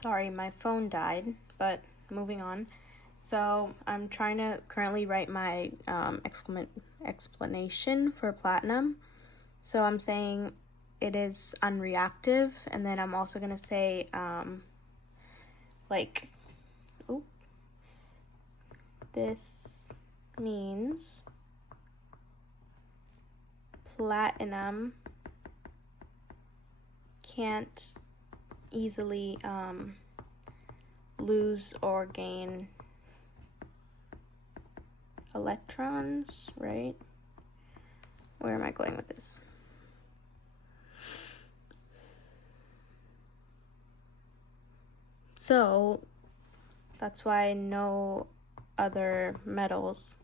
Sorry, my phone died, but moving on. So I'm trying to currently write my explanation for platinum. So I'm saying it is unreactive, and then I'm also going to say, this means platinum can't easily lose or gain electrons, right? Where am I going with this? So that's why no other metals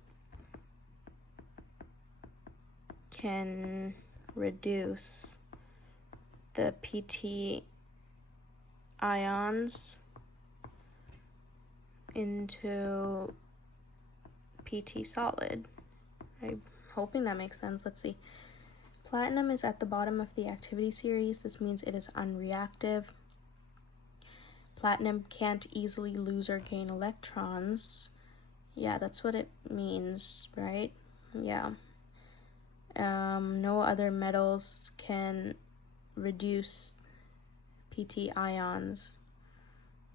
can reduce the PT ions into PT solid. I'm hoping that makes sense. Let's see. Platinum is at the bottom of the activity series. This means it is unreactive. Platinum can't easily lose or gain electrons. Yeah, that's what it means, right? Yeah. No other metals can reduce PT ions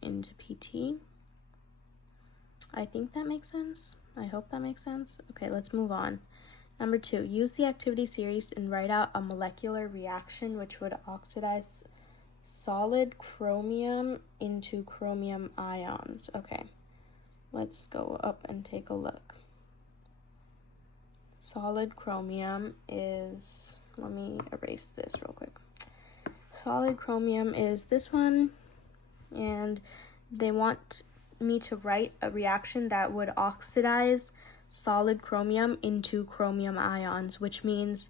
into PT. I think that makes sense. I hope that makes sense. Okay, let's move on. Number 2, use the activity series and write out a molecular reaction which would oxidize solid chromium into chromium ions. Okay, let's go up and take a look. Solid chromium is, let me erase this real quick. Solid chromium is this one, and they want me to write a reaction that would oxidize solid chromium into chromium ions, which means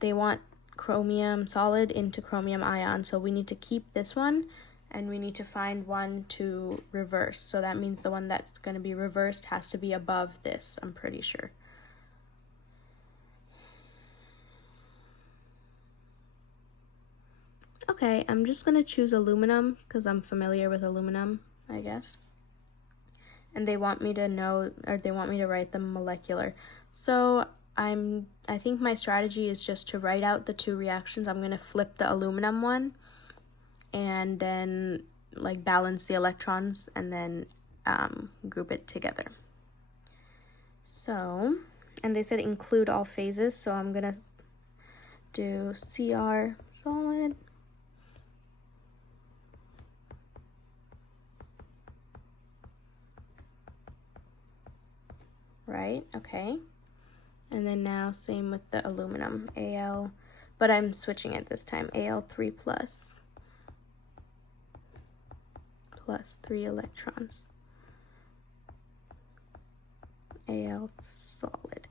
they want chromium solid into chromium ion. So we need to keep this one, and we need to find one to reverse. So that means the one that's going to be reversed has to be above this, I'm pretty sure. Okay, I'm just going to choose aluminum because I'm familiar with aluminum, I guess. And they want me to know, or they want me to write them molecular. So I think my strategy is just to write out the two reactions. I'm going to flip the aluminum one and then like balance the electrons and then group it together. So, and they said include all phases, so I'm going to do Cr solid, right? Okay. And then now same with the aluminum, Al, but I'm switching it this time, Al3 plus 3 electrons, Al solid.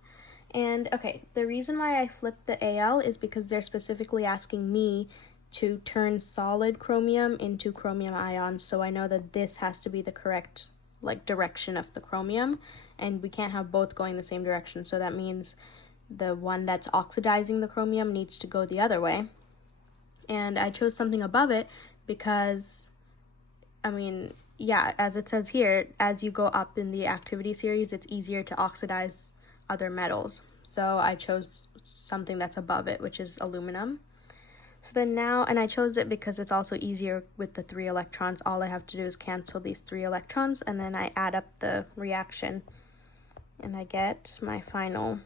And okay, the reason why I flipped the Al is because they're specifically asking me to turn solid chromium into chromium ions, so I know that this has to be the correct direction of the chromium, and we can't have both going the same direction, so that means the one that's oxidizing the chromium needs to go the other way. And I chose something above it because, I mean, yeah, as it says here, as you go up in the activity series, it's easier to oxidize other metals. So I chose something that's above it, which is aluminum. So then now, and I chose it because it's also easier with the 3 electrons. All I have to do is cancel these 3 electrons, and then I add up the reaction, and I get my final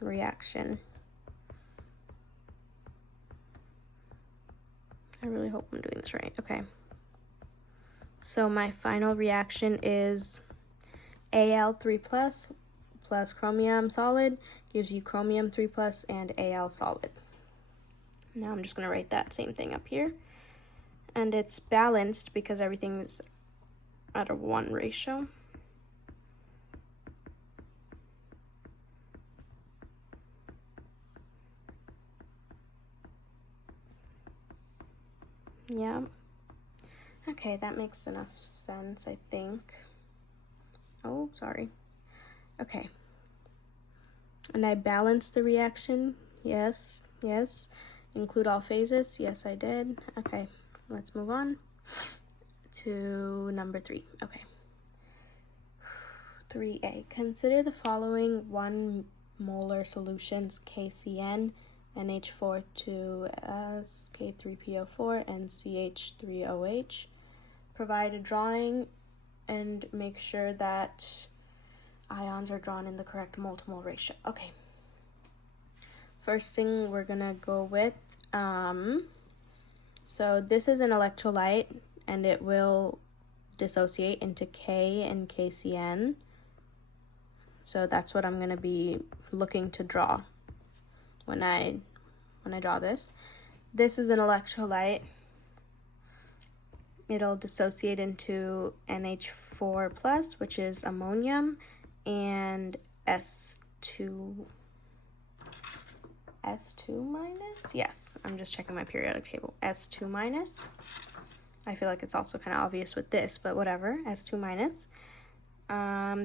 reaction. I really hope I'm doing this right. Okay. So my final reaction is Al3 plus chromium solid gives you chromium 3 plus and Al solid. Now I'm just going to write that same thing up here. And it's balanced because everything's at a 1 ratio. Yeah. Okay, that makes enough sense, I think. Oh, sorry. Okay. And I balanced the reaction. Yes, yes. Include all phases. Yes, I did. Okay, let's move on to number 3. Okay. 3A. Consider the following 1 molar solutions KCN, NH4-2S, K3PO4, and CH3OH. Provide a drawing and make sure that ions are drawn in the correct mole-to-mole ratio. Okay. First thing we're gonna go with, so this is an electrolyte and it will dissociate into K and KCN. So that's what I'm gonna be looking to draw when I draw this. This is an electrolyte. It'll dissociate into NH4 plus, which is ammonium, and S2 minus? Yes, I'm just checking my periodic table. S2 minus. I feel like it's also kind of obvious with this, but whatever. S2 minus.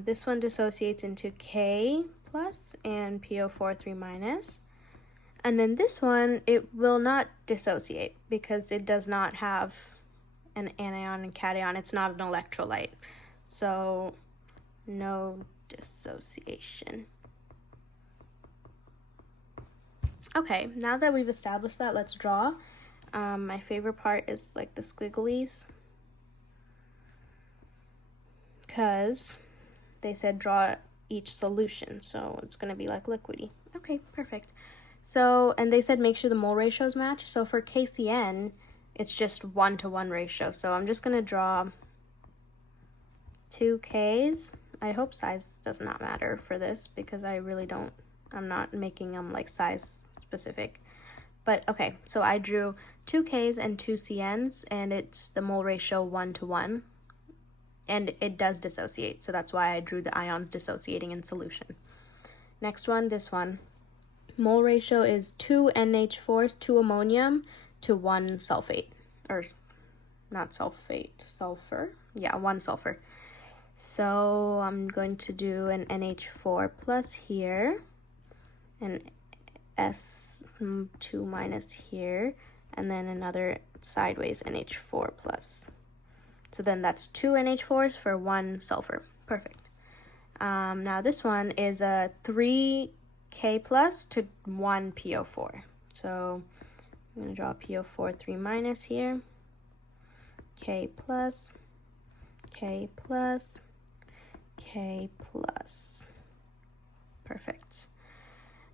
This one dissociates into K plus and PO4 3 minus. And then this one, it will not dissociate because it does not have an anion and cation. It's not an electrolyte. So no dissociation. Okay, now that we've established that, let's draw. My favorite part is like the squigglies, because they said draw each solution, so it's going to be like liquidy. Okay, perfect. So, and they said make sure the mole ratios match. So for KCN, it's just 1-to-1 ratio. So I'm just going to draw 2 Ks. I hope size does not matter for this because I'm not making them like size specific. But okay, so I drew 2 Ks and 2 CNs, and it's the mole ratio 1-to-1. And it does dissociate, so that's why I drew the ions dissociating in solution. Next one, this one. Mole ratio is 2 NH4s, 2 ammonium to 1 sulfate. Or not sulfate, sulfur. Yeah, 1 sulfur. So I'm going to do an NH4 plus here, an S2 minus here, and then another sideways NH4 plus. So then that's 2 NH4s for 1 sulfur. Perfect. Now this one is a 3K plus to 1 PO4. So I'm going to draw PO4 3 minus here. K plus, K plus, K plus. Perfect.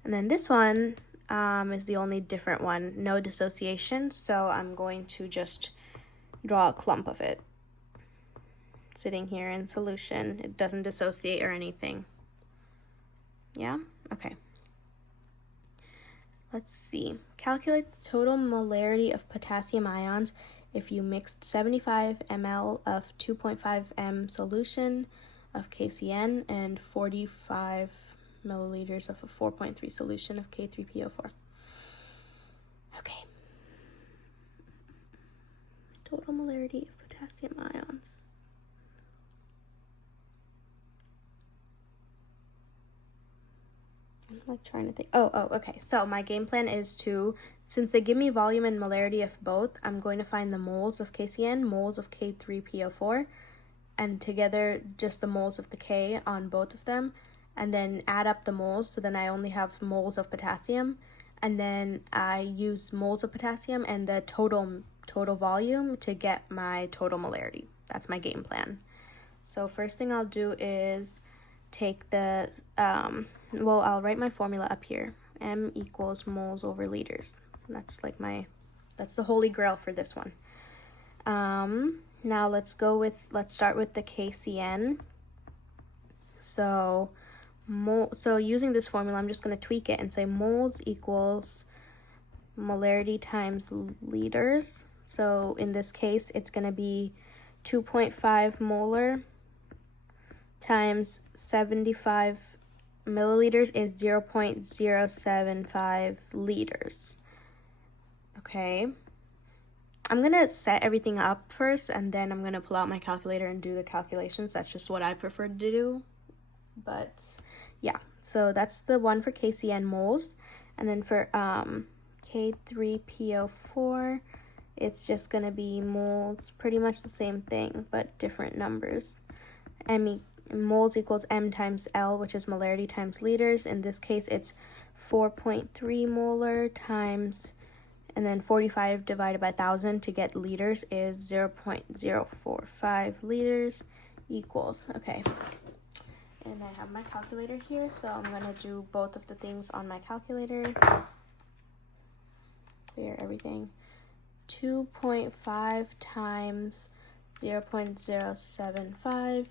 And then this one is the only different one, no dissociation. So I'm going to just draw a clump of it sitting here in solution. It doesn't dissociate or anything. Yeah? Okay. Let's see. Calculate the total molarity of potassium ions if you mixed 75 ml of 2.5 m solution of KCN and 45 milliliters of a 4.3 solution of K3PO4. Okay. Total molarity of potassium ions. I'm like trying to think. Okay. So my game plan is to, since they give me volume and molarity of both, I'm going to find the moles of KCN, moles of K3PO4, and together just the moles of the K on both of them, and then add up the moles. So then I only have moles of potassium, and then I use moles of potassium and the total volume to get my total molarity. That's my game plan. So first thing I'll do is take the, I'll write my formula up here. M equals moles over liters. That's the holy grail for this one. Now let's start with the KCN. So using this formula, I'm just going to tweak it and say moles equals molarity times liters. So in this case, it's going to be 2.5 molar times 75 milliliters is 0.075 liters. Okay. I'm going to set everything up first, and then I'm going to pull out my calculator and do the calculations. That's just what I prefer to do. But yeah, so that's the one for KCN moles. And then for K3PO4, it's just going to be moles, pretty much the same thing, but different numbers. Moles equals M times L, which is molarity times liters. In this case, it's 4.3 molar times, and then 45 divided by 1,000 to get liters is 0.045 liters equals, okay. And I have my calculator here, so I'm going to do both of the things on my calculator. Clear everything. 2.5 times 0.075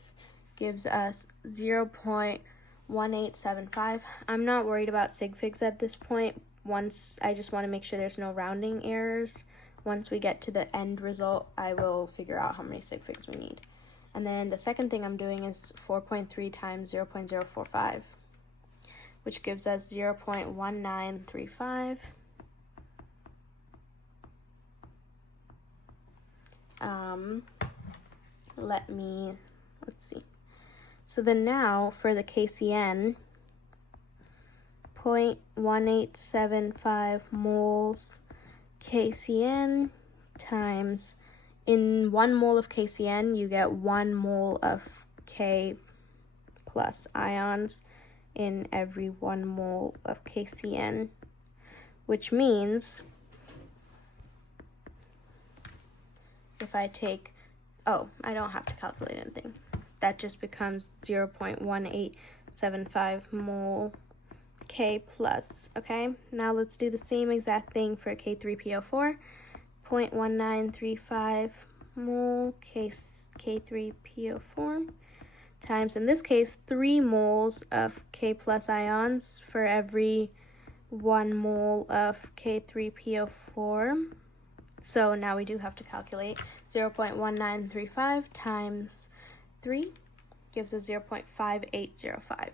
gives us 0.1875. I'm not worried about sig figs at this point. I just want to make sure there's no rounding errors. Once we get to the end result, I will figure out how many sig figs we need. And then the second thing I'm doing is 4.3 times 0.045, which gives us 0.1935. Let's see. So then now for the KCN, 0.1875 moles KCN times, in 1 mole of KCN, you get 1 mole of K plus ions in every 1 mole of KCN, which means if I take, I don't have to calculate anything. That just becomes 0.1875 mole K plus, okay? Now let's do the same exact thing for K3PO4. 0.1935 mole K3PO4 times, in this case, 3 moles of K plus ions for every 1 mole of K3PO4. So now we do have to calculate. 0.1935 times 3 gives us 0.5805.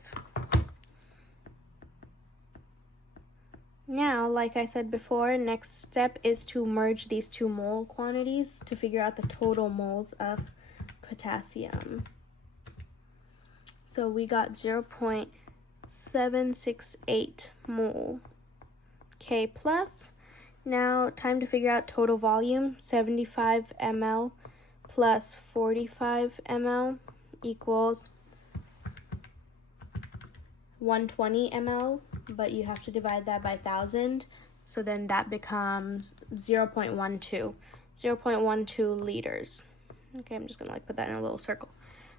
Now, like I said before, next step is to merge these 2 mole quantities to figure out the total moles of potassium. So we got 0.768 mole K plus. Now, time to figure out total volume. 75 ml plus 45 ml equals 120 ml, but you have to divide that by 1,000. So then that becomes 0.12 liters. Okay, I'm just gonna put that in a little circle.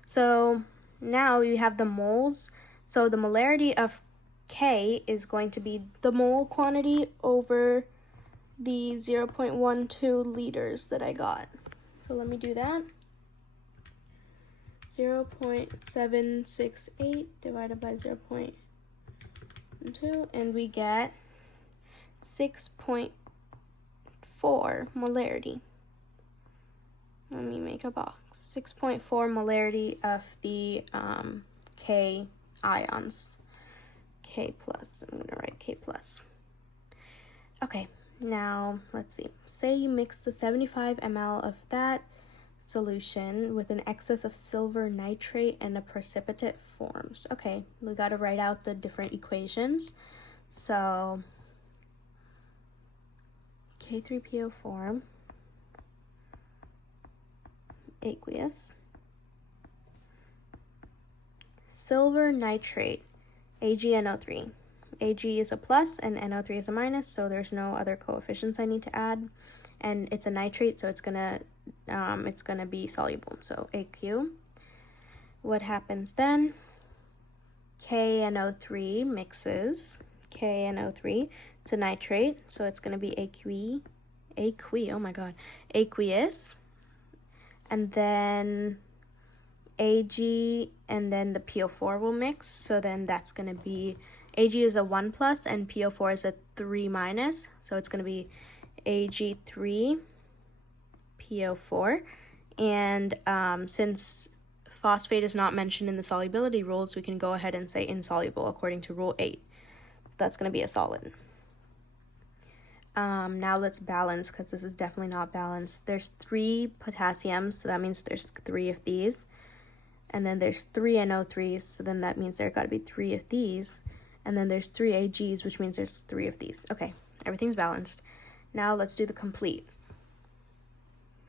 So now you have the moles. So the molarity of K is going to be the mole quantity over the 0.12 liters that I got. So let me do that. 0.768 divided by 0.12, and we get 6.4 molarity. Let me make a box. 6.4 molarity of the K ions. K plus. I'm going to write K plus. Okay, now let's see. Say you mix the 75 ml of that solution with an excess of silver nitrate and a precipitate forms. Okay, we got to write out the different equations. So K3PO form, aqueous, silver nitrate, AgNO3. Ag is a plus and NO3 is a minus, so there's no other coefficients I need to add. And it's a nitrate, so it's gonna be soluble. So AQ. What happens then? KNO3 mixes. KNO3. It's a nitrate, so it's gonna be aqueous. And then Ag and then the PO4 will mix. So then that's gonna be, Ag is a 1 plus and PO4 is a 3 minus. So it's gonna be Ag3 PO4, and since phosphate is not mentioned in the solubility rules, we can go ahead and say insoluble according to rule 8. That's going to be a solid. Now let's balance, because this is definitely not balanced. There's 3 potassiums, so that means there's 3 of these, and then there's 3 NO3s, so then that means there got to be 3 of these, and then there's 3 AGs, which means there's 3 of these. Okay, everything's balanced. Now let's do the complete.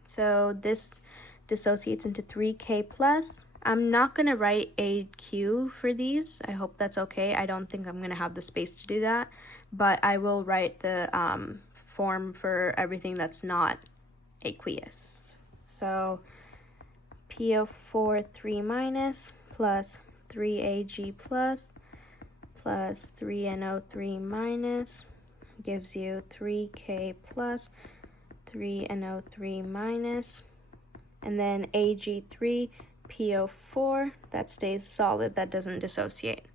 So this dissociates into 3K plus. I'm not going to write a Q for these. I hope that's okay. I don't think I'm going to have the space to do that, but I will write the form for everything that's not aqueous. So PO4 3 minus plus 3Ag plus 3NO3 minus gives you 3K plus 3NO3 minus, and then Ag3 PO4, that stays solid, that doesn't dissociate.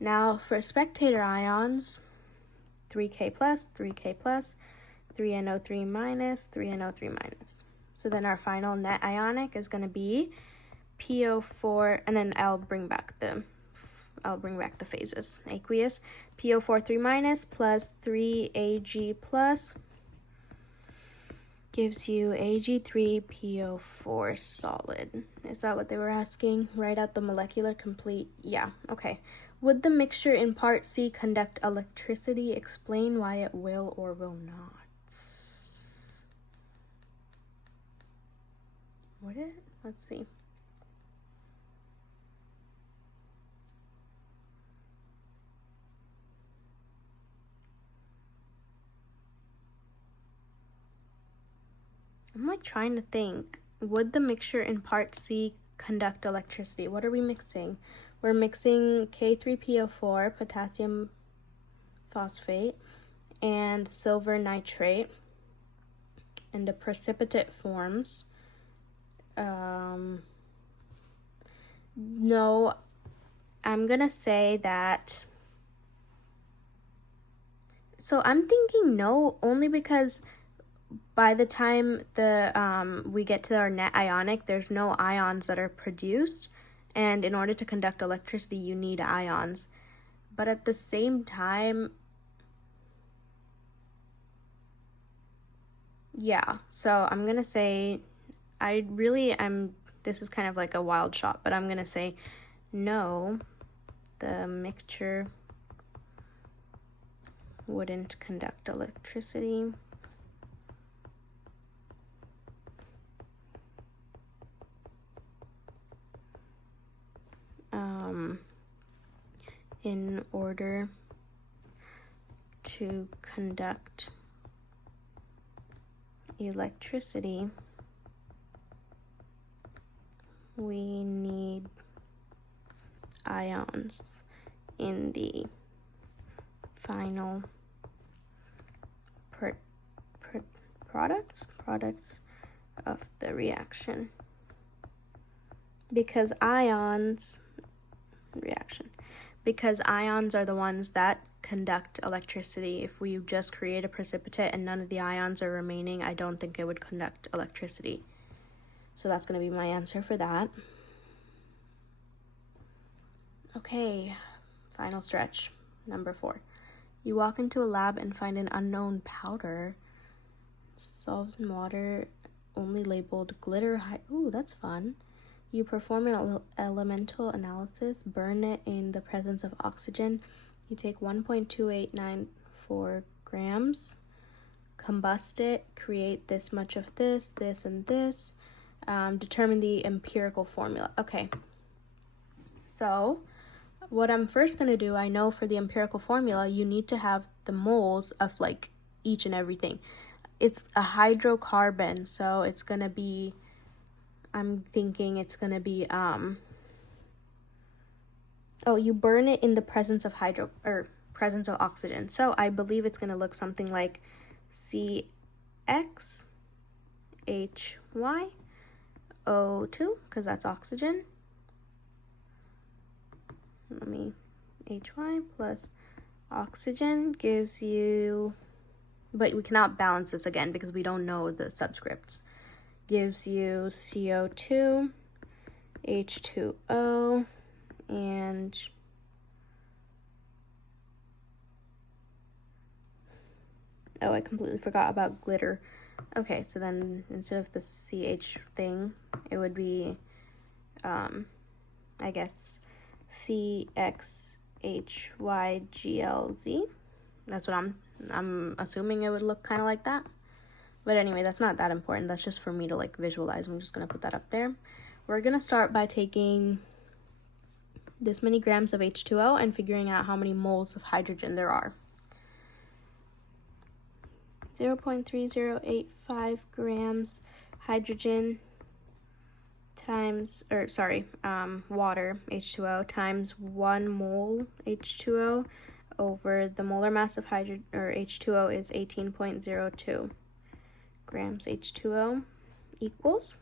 Now for spectator ions, 3K plus, 3K plus, 3NO3 minus, 3NO3 minus. So then our final net ionic is going to be PO4, and then I'll bring back the phases. Aqueous, PO4 3 minus plus 3Ag plus gives you Ag3PO4 solid. Is that what they were asking? Write out the molecular complete. Yeah, okay. Would the mixture in part C conduct electricity? Explain why it will or will not. Would it? Let's see. I'm like trying to think. Would the mixture in part C conduct electricity? What are we mixing? We're mixing K3PO4, potassium phosphate, and silver nitrate, and the precipitate forms. No, I'm gonna say that. So I'm thinking no, only because by the time we get to our net ionic, there's no ions that are produced, and in order to conduct electricity, you need ions. But at the same time, yeah, so I'm gonna say, this is kind of like a wild shot, but I'm gonna say no, the mixture wouldn't conduct electricity. In order to conduct electricity, we need ions in the final products of the reaction, because ions are the ones that conduct electricity. If we just create a precipitate and none of the ions are remaining, I don't think it would conduct electricity. So that's going to be my answer for that. Okay, final stretch, number 4. You walk into a lab and find an unknown powder. Solves in water, only labeled glitter. Ooh, that's fun. You perform an elemental analysis, burn it in the presence of oxygen. You take 1.2894 grams, combust it, create this much of this, and this. Determine the empirical formula. Okay, so what I'm first going to do, I know for the empirical formula, you need to have the moles of like each and everything. It's a hydrocarbon, so it's going to be, I'm thinking it's going to be, you burn it in the presence of presence of oxygen. So I believe it's going to look something like CXHYO2, because that's oxygen. HY plus oxygen gives you, but we cannot balance this again because we don't know the subscripts. Gives you CO2, H2O, and I completely forgot about glitter. Okay, so then instead of the CH thing, it would be, I guess, CXHYGLZ. That's what I'm assuming it would look kind of like that. But anyway, that's not that important. That's just for me to like visualize. I'm just going to put that up there. We're going to start by taking this many grams of H2O and figuring out how many moles of hydrogen there are. 0.3085 grams hydrogen times, water, H2O, times 1 mole H2O over the molar mass of hydrogen, or H2O, is 18.02 grams H2O equals,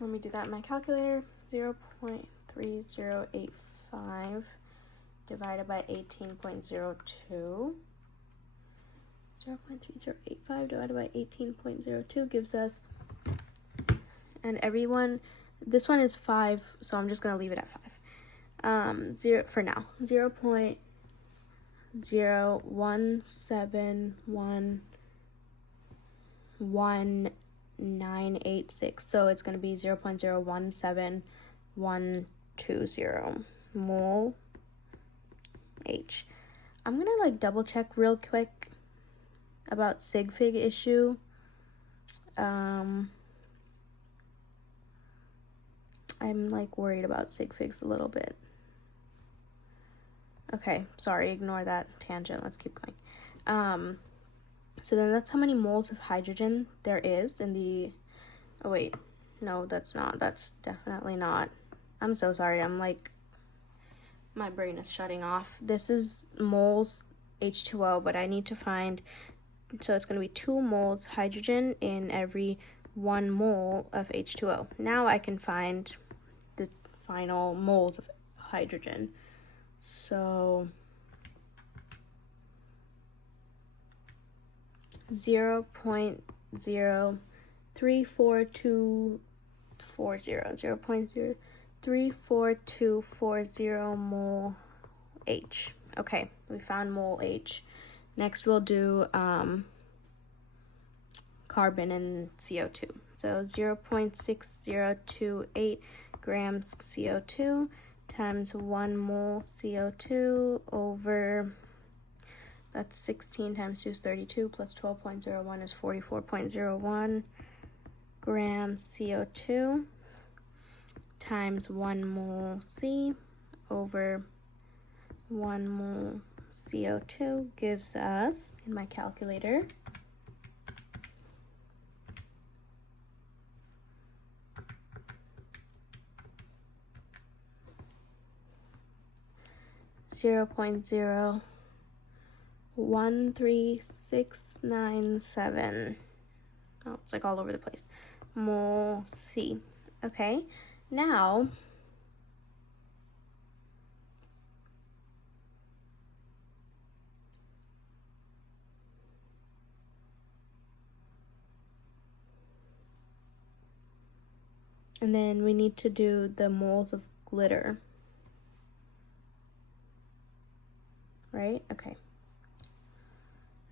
let me do that in my calculator, 0.3085 divided by 18.02. 0.3085 divided by 18.02 gives us, and everyone, this one is 5, so I'm just going to leave it at 5. For now, 0.0171986, so it's going to be 0.017120 mole H. I'm going to like double check real quick about sig fig issue. I'm like worried about sig figs a little bit. Okay, sorry, ignore that tangent. Let's keep going. So then that's how many moles of hydrogen there is in the, oh wait, no, that's definitely not. I'm so sorry, I'm like, my brain is shutting off. This is moles H2O, but I need to find, so it's going to be 2 moles hydrogen in every 1 mole of H2O. Now I can find the final moles of hydrogen. So 0.03420, 0.03440 mole H. Okay, we found mole H. Next we'll do carbon and CO2. So 0.6028 grams CO2 times 1 mole CO2 over, that's 16 times 2 is 32, plus 12.01 is 44.01 grams CO2 times 1 mole C over 1 mole CO2 gives us, in my calculator, 0.013697. Oh, it's like all over the place. Mole C. Okay, now and then we need to do the moles of glitter. Right? Okay.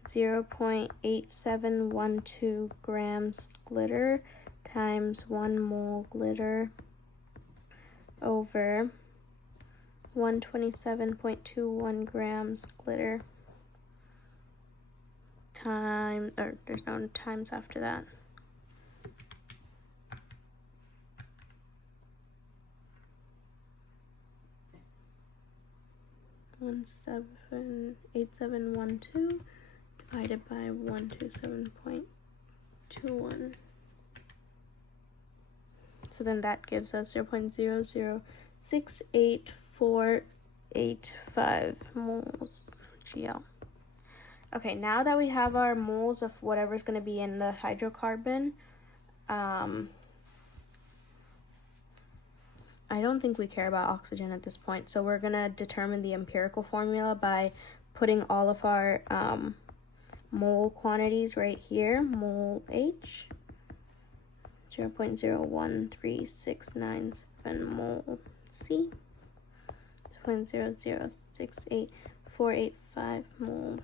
0.8712 grams glitter times 1 mole glitter over 127.21 grams glitter there's no times after that. One 8712 divided by 127.21. So then that gives us 0.0068485 moles GL. Okay, now that we have our moles of whatever's going to be in the hydrocarbon, I don't think we care about oxygen at this point, so we're going to determine the empirical formula by putting all of our mole quantities right here. Mole H, 0.01367 mole C, 0.0068485 mole.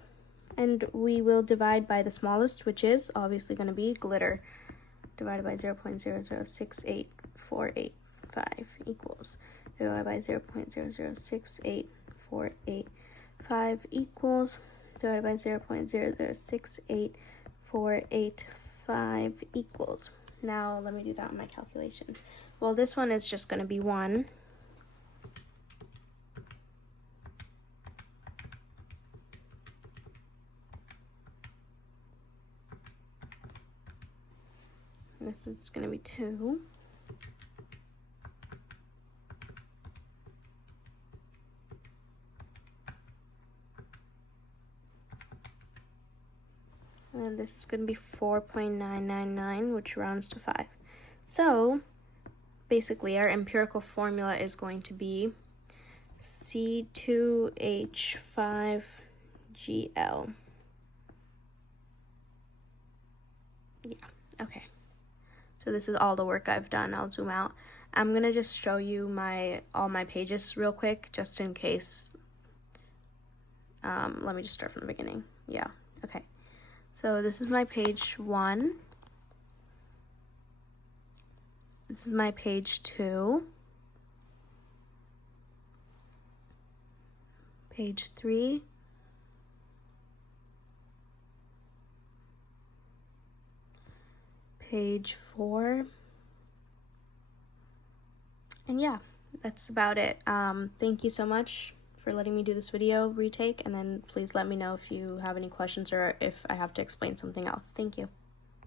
And we will divide by the smallest, which is obviously going to be glitter, divided by 0.0068485 equals, divided by 0.0068485 equals, divided by 0.0068485 485 equals. Now let me do that on my calculations. Well, this one is just going to be 1. This is going to be 2. And this is going to be 4.999, which rounds to 5. So basically our empirical formula is going to be C2H5Gl. Yeah, okay. So this is all the work I've done. I'll zoom out. I'm going to just show you all my pages real quick, just in case. Let me just start from the beginning. Yeah, okay. So this is my page 1. This is my page 2. Page 3. Page 4. And yeah, that's about it. Thank you so much for letting me do this video retake, and then please let me know if you have any questions or if I have to explain something else. Thank you.